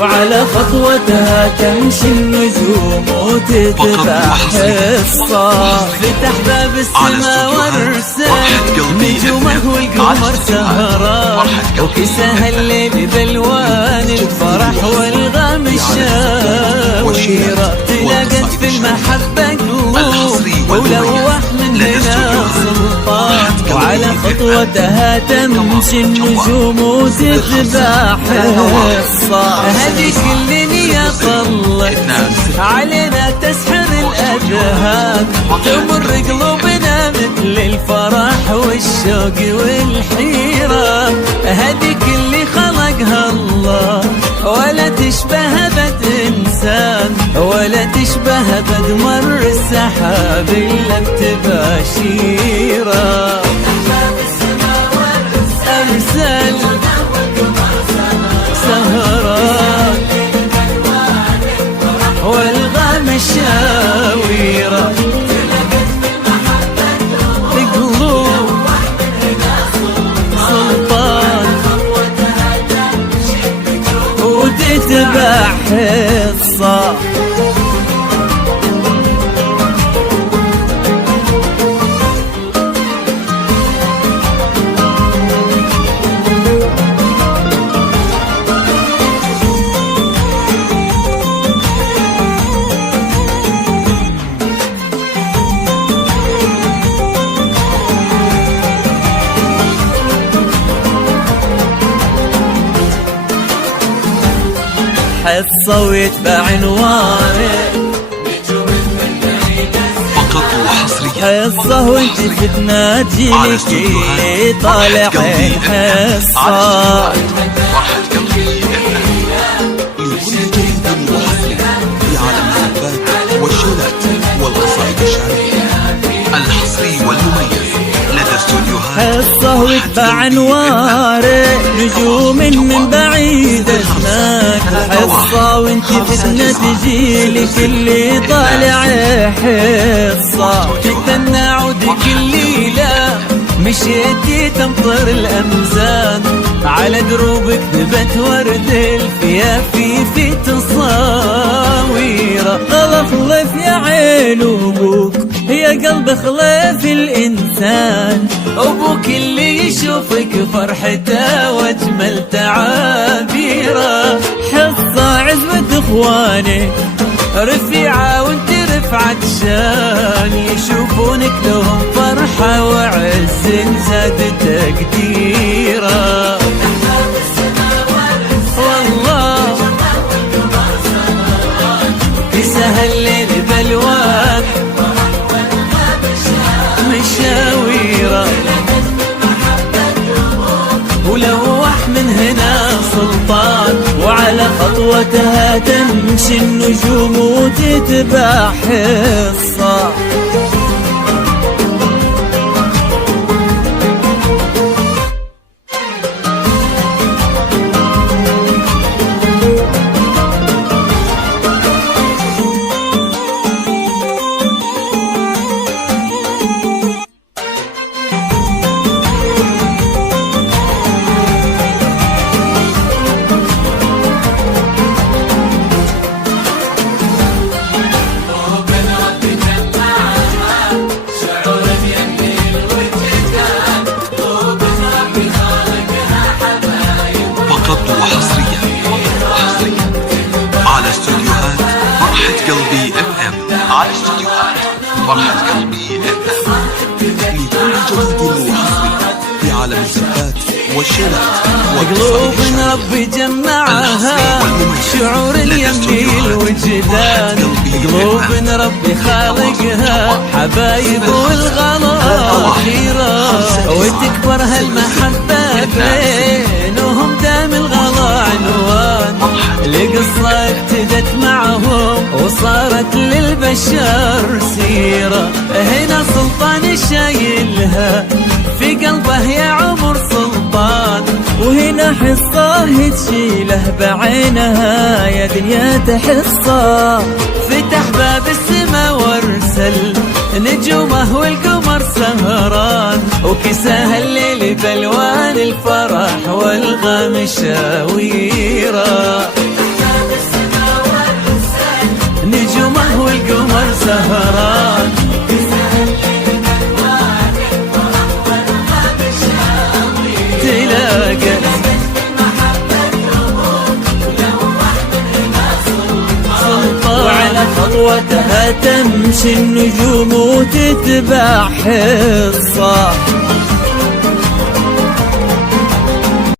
وعلى خطوتها تمشي النجوم وتتبع حصة. فتح باب السما وارسل نجومه والقمر سهران، وكساها الليل بالوان الفرح والغام الشاويرة. تلاقت في المحبة قلوب ولوح من هنا سلطان، وعلى خطوتها تمشي النجوم وتتبع حصة. هذيك اللي يا طلت علينا تسحر الأذهان، تمر قلوبنا مثل الفرح والشوق والحيرة. هذيك اللي خلقها الله ولا تشبه بد إنسان، ولا تشبه بد مر السحاب إلا بتباشيرة. أرسل سهران والغام الشاويرة، بقلوب سلطان وتتبع حصة. حصة ويتبع عنوانك فقط وحصريا. حصة وانت في تناجي لك طالع عين حصة. فرحة قلبي لكل جديد وحصري في عالم الحبات والشولات والقصائد الشعرية الحصري والمميز لدى استوديوهات. حصة ويتبع عنوانك نجوم من بعيد اسمك. حصة وانت فتنة تجيلك اللي طالع حصة. تتنى عودك الليلة مشيتي تمطر الأمزان، على دروبك نبت ورد الفيافي في تصاويره. خلف يا عين أبوك يا قلب خلف الإنسان، أبوك اللي يشوفك فرحته واجمل تعابيره. حصة عزمة إخوانك رفيعة وانت رفعت شان، يشوفونك لهم فرحة وعز زاد تقديره. والله يسهل الليل بالوان مشاويره، ولوح من هنا سلطان، وعلى خطوتها تمشي النجوم وتتبع حصة. على استوديوهات فرحة قلبي FM لكل جديد وحصري في عالم الزفات والشيلات قلوب والتصاريح ربي جمعها شعور اليمين والوجدان، قلوب ربي خالقها حبايب والغلا خيرا، وتكبر هالمحبة بينهم دام الغلا عنوان، لقصة ابتدت معهم وصارت للبشر سيرة، هنا سلطان شايلها في قلبه يا عمر سلطان، وهنا حصة تشيله بعينها يا دنيا تحصه، فتح باب السما وارسل نجومه والقمر سهران، وكساها الليل بالوان الفرح والغم شاويره، نجومه والقمر سهران، تلاقى وعلى خطوتها تمشي النجوم وتتبع حصة.